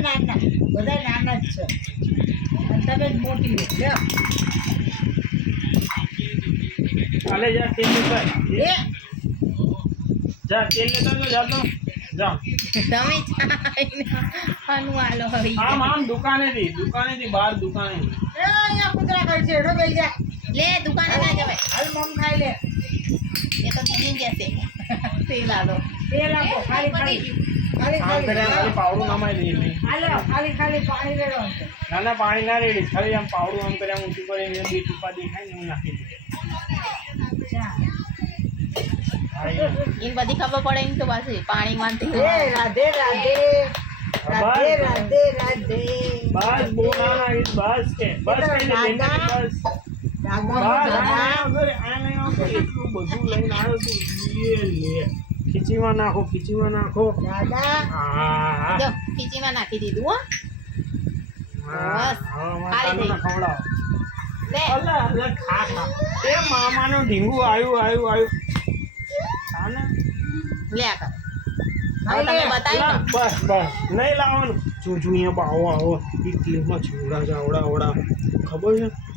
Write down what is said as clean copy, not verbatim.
નાના બધા નાના જ છે અને તમે જ મોટી હો લ્યો હાલે જા તેલ લેતા એ જા તેલ લેતા તો જા તો જા તમે હનવાલો હોય આમ દુકાનેથી બહાર દુકાનેથી એ અહીંયા કૂતરા કરે છે એડો બેસી જા લે દુકાને ના જવાય હાલ મમ ખાઈ લે એ તો દીદી કહેશે તેલ આલો તેલ આપો ખાલી ખાલી પાવડું નામાઈ દે હાલો ખાલી પાણી રેડો ના પાણી ના રેડી ખાલી આમ પાવડું આમ કરી આમ ઊંચું કરીને બે ટીપા દેખાય ને હું નાખી દઉં इन बदी खबर पड़े तो बस पानी मानते એ રાધે રાધે રાધે રાધે રાધે બસ બહુ ના નાખી બસ કે બસ કઈ દે બસ એટલું બધું લઈને આવ્યો તું લે ખીચીમાં નાખો દાદા હા જો खींची में नाखी दीदू हो બસ ખાલી થઈ ખવડાવ ले અલા ખા એ મામાનું ઢીંગું આવ્યું ખાને ले आकर હવે તમે બતાવી બસ નહીં લાવવાનું જો અહીંયા આવો એક ક્લિપમાં છોડા જાવડા ખબર છે